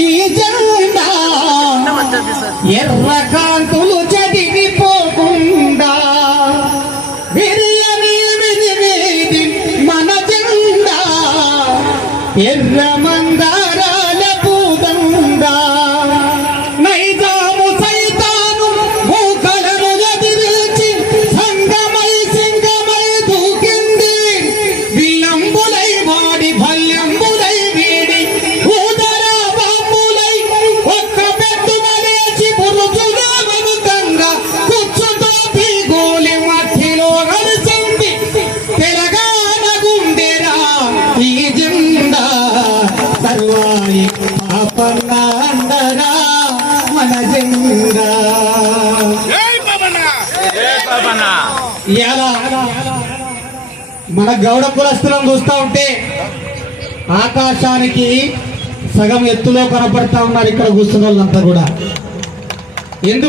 ఈ జెండా ఎర్ర కాంతులు చదివిపోకుండా విరియని విరివేది మన జెండా ఎర్ర మందారాల పూదండా నైజాము సైతాను మూకలను ఎదిరించి సంగమై సింగమై దూకింది విల్లంబులై వాడి భల్యంబులై వీడి ఊదరా బాంబులై ఒక్క పెట్టున లేచి బురుజుగా వెనుకంగా కూర్చుతో గోలి మధ్యలో కలిసింది తెలంగాణ గుండెరా ఈ జెండా సర్వాయి పాపన్నాందరా మన జెండా మన గౌడ కులస్తులను చూస్తా ఉంటే ఆకాశానికి సగం ఎత్తులో కనపడతా ఉన్నారు ఇక్కడ కూర్చున్న వాళ్ళంతా కూడా ఎందుకు